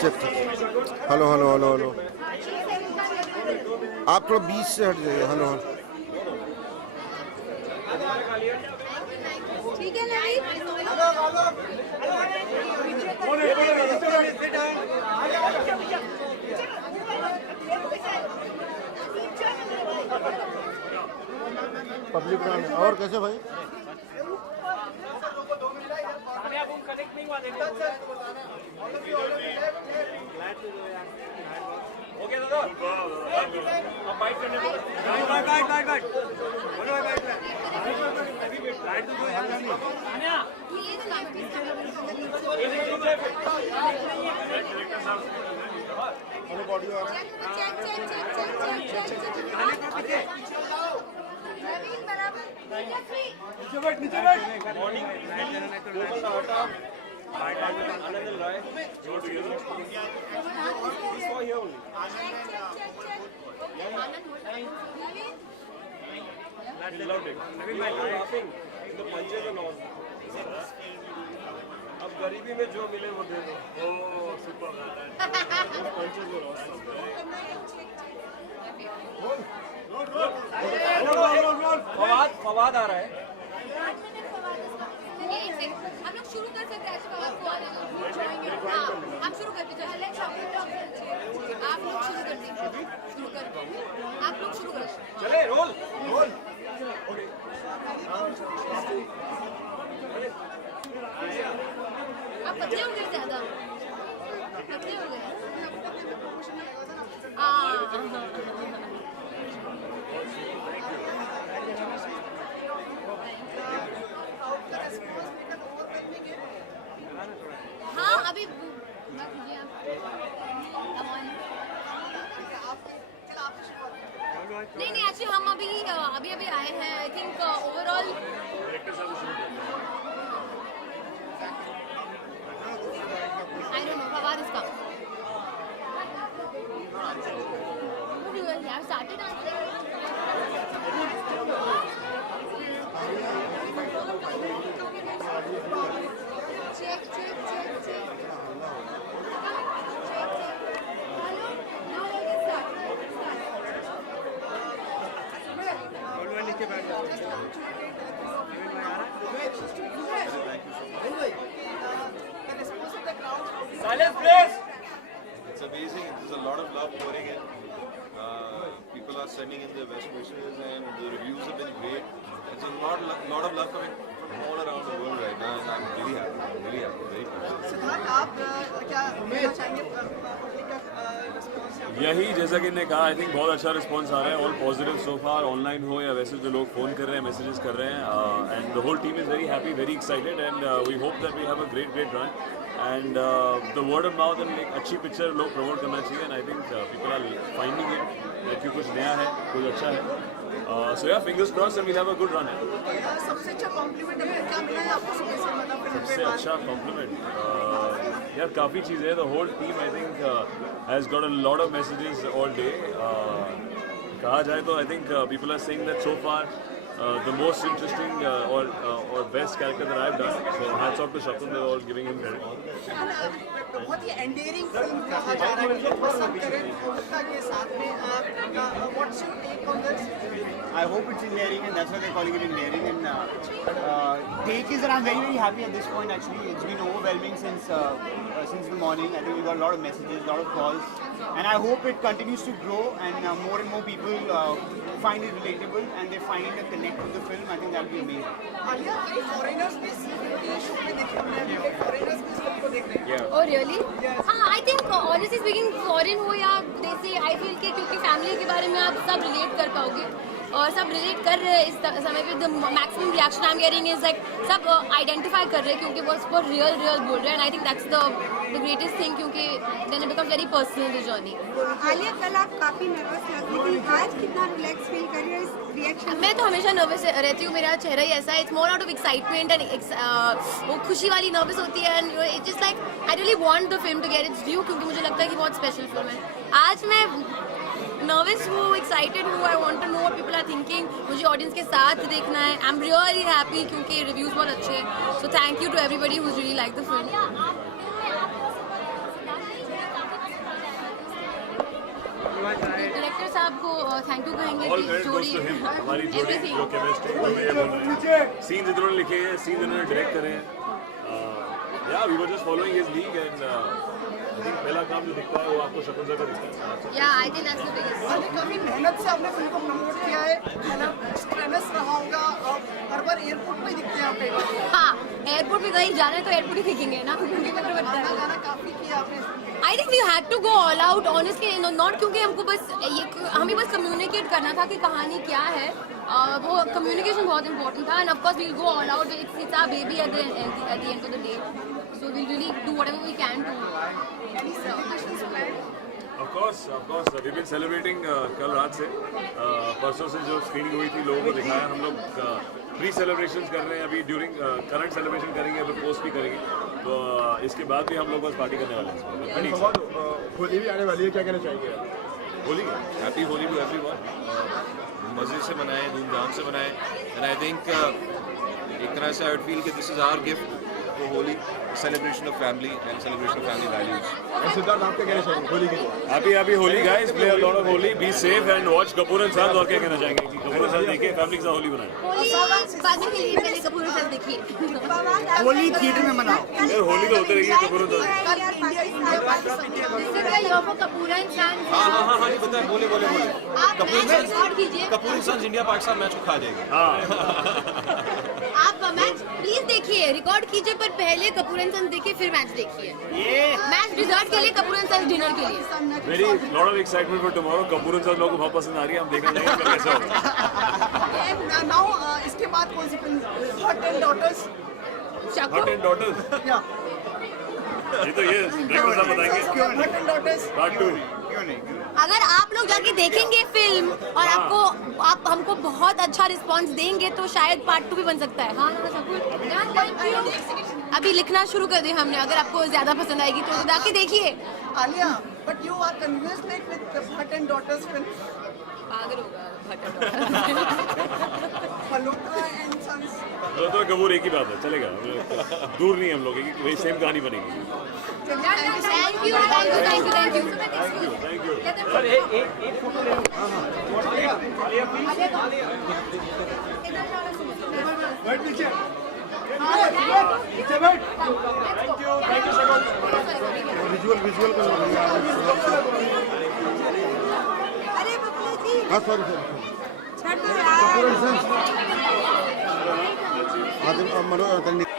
Check. Hello hello hello hello, आप थोड़ा बीच से हट जाइए। हेलो हेलो, ठीक है ना? पब्लिक ग्राउंड और कैसे भाई? अब गरीबी में जो मिले वो दे दो। ओह सुपर। फवाद आ रहा है। हम लोग शुरू कर सकते हैं। हम शुरू करते चले। आप लोग शुरू कर दीजिए। शुरू कर, आप लोग शुरू कर। चले रोल रोल। आप पतले हो गए ज़्यादा, पतले हो गए। हाँ अभी नहीं एक्चुअली हम अभी आए हैं। I think overall I don't know, Fawad इसका Silence, please. It's amazing. There's a lot of love pouring in. People are sending in their best wishes, and the reviews have been great. It's a lot of love coming from all around the world right now, and I'm really happy. I'm really happy. Very happy. Siddharth आप क्या कहना चाहेंगे पब्लिक का रिस्पॉन्स? यही जैसा कि ने कहा, आई थिंक बहुत अच्छा रिस्पॉन्स आ रहा है, ऑल पॉजिटिव सो फार, ऑनलाइन हो या वैसे जो लोग फ़ोन कर रहे हैं, मैसेजेस कर रहे हैं, and the whole team is very happy, very excited, and we hope that we have a great run, and the word of mouth and एक अच्छी पिक्चर लोग प्रमोट करना चाहिए, and I think people are finding it कि कुछ नया है, कुछ अच्छा है, so yeah fingers crossed and we have a good run है। सबसे अच्छा कॉम्प्लीमेंट आपको क्या मिला है आपको सुबह से मतलब सबसे अच्छा कॉम्प्लीमेंट यार काफ़ी चीज़ें हैं, the whole team I think has got a lot of messages all day, कहा जाए तो I think people are saying that so far the most interesting or best character that I've done, so hats off to Shakun, they're all giving him credit. बहुत ही एंडेरिंग फिल्म कहा जा रहा है कि पसंद करें उनका के साथ में what's your take on this? I hope it's endearing, and that's why they're calling it endearing. And take is that I'm very happy at this point. Actually, it's been overwhelming since the morning. I think we got a lot of messages, a lot of calls, and I hope it continues to grow and more people find it relatable and they find a connect with the film. I think that'll be amazing. Alia, कई फॉरेनर्स भी ये शो में देखे हमने, कई फॉरेनर्स भी इस फिल्म को देख रहे हैं। Oh really? हाँ, I think honestly speaking, foreign हो या देसी, I feel कि क्योंकि फैमिली के बारे में आप सब रिलेट कर पाओगे और सब रिलेट कर रहे हैं इस समय पे, the maximum reaction I am getting is like सब आइडेंटिफाई कर रहे हैं क्योंकि वो रियल बोल रहे हैं, and I think that's the greatest thing क्योंकि then it becomes very personal the journey. Alia, कल आप काफी नर्वस लग रही थी, आज कितना रिलैक्स फील कर रही है इस रिएक्शन? मैं तो हमेशा नर्वस रहती हूँ, मेरा चेहरा ही ऐसा है, it's more out of excitement and वो खुशी वाली नर्वस होती है, and it's just like I really want the film to get its view क्योंकि मुझे लगता है कि बहुत स्पेशल फिल्म है। आज मैं नर्वस हूँ, एक्साइटेड हूँ, I want to know what people are thinking, मुझे ऑडियंस के साथ देखना है, आई एम रियली हैप्पी क्योंकि रिव्यूज बहुत अच्छे हैं, so thank you to everybody who really like the film. Director साहब को थैंक यू कहेंगे All कि credit goes to him, हमारी जोड़ी everything। जो केमिस्ट्री जो ये बन रही है, सीन्स इन्होंने लिखे हैं, सीन्स इन्होंने डायरेक्ट करे हैं, या we were just following his lead, and I think पहला काम जो दिखता है वो आपको शकुन सर का दिखता है। या आई think that's the biggest. Alia, काफी मेहनत से आपने फिल्म को प्रमोट किया है ना, स्ट्रेस रहा होगा और हर बार एयरपोर्ट पे ही दिखते हैं आप कई बार। हाँ, एयरपोर्ट पे कहीं जाना है तो एयरपोर्ट ही दिखेंगे ना, क्योंकि मतलब गाना गाना काफी किया आपने इस फिल्म में। I think we had to go all out honestly, not क्योंकि हमको बस ये हमें बस कम्युनिकेट करना था कि कहानी क्या है, वो कम्युनिकेशन बहुत इंपॉर्टेंट था, and of course we will go all out, it's our baby at the end of the day, so we will really do whatever we can to. Of course, we've been celebrating कल रात से, परसों से जो स्क्रीनिंग हुई थी लोगों को दिखाया, हम लोग प्री सेलिब्रेशंस कर रहे हैं अभी, ड्यूरिंग करंट सेलिब्रेशन करेंगे, अभी पोस्ट भी करेंगे, तो इसके बाद भी हम लोग बस पार्टी करने वाले हैं। होली भी आने वाली है, क्या कहना चाहेंगे? Holi, happy Holi to everyone, मजे से मनाएं, धूमधाम से मनाएं, एंड आई थिंक एक तरह से आई फील कि this is our gift for Holi, celebration of family and celebration of family values. Siddharth, आप क्या कहना चाहेंगे होली के लिए? Happy Holi guys, play a lot of Holi, be safe and watch Kapoor and sons. और क्या कहना चाहेंगे कि कपूर एंड सन्स देखिए, फैमिली के साथ होली बनाएं। बाकी के लिए पहले कपूर सर देखिए, होली थिएटर में मनाओ। यार होली तो होते रहिए Kapoor and sons. Kapoor and sons हाँ जी, पता है, बोले आप मैच रिकॉर्ड कीजिए, Kapoor sons India Pakistan match को खा जाएगी। आप मैच प्लीज देखिए, रिकॉर्ड कीजिए, पर पहले कपूर एंड सन्स देखिए फिर मैच देखिए। मैच डिजर्ट के लिए, कपूर एंड सन्स डिनर के लिए। Very lot of excitement for tomorrow, Kapoor and sons लोगों को बहुत पसंद आ रही है, हम देखना चाहेंगे कल कैसा होगा। नाउ इसके बाद कौन सी फिल्म? Hot and daughters. Hot and daughters, ये तो ये डायरेक्टर साहब बताएंगे। हॉट एंड डॉटर्स पार्ट 2 अगर आप लोग जाके देखेंगे फिल्म और आप हमको बहुत अच्छा रिस्पांस देंगे तो शायद पार्ट 2 भी बन सकता है। हाँ अभी लिखना शुरू कर दिया हमने, अगर आपको ज्यादा पसंद आएगी तो जाके देखिए। Alia, but you are convinced like with the Hot and Daughters film? पागल होगा भट्ट मल्होत्रा एंड सन्स तो कपूर एक ही बात है, चलेगा, दूर नहीं हम लोग, वही सेम कहानी बनेगी। Thank you thank you thank you thank you thank you. Sir एक फोटो ले बैठ नीचे thank you sir visual visual कर लो भैया। अरे बबलू जी हाँ सॉरी सर। छठ तो यार आज मनोज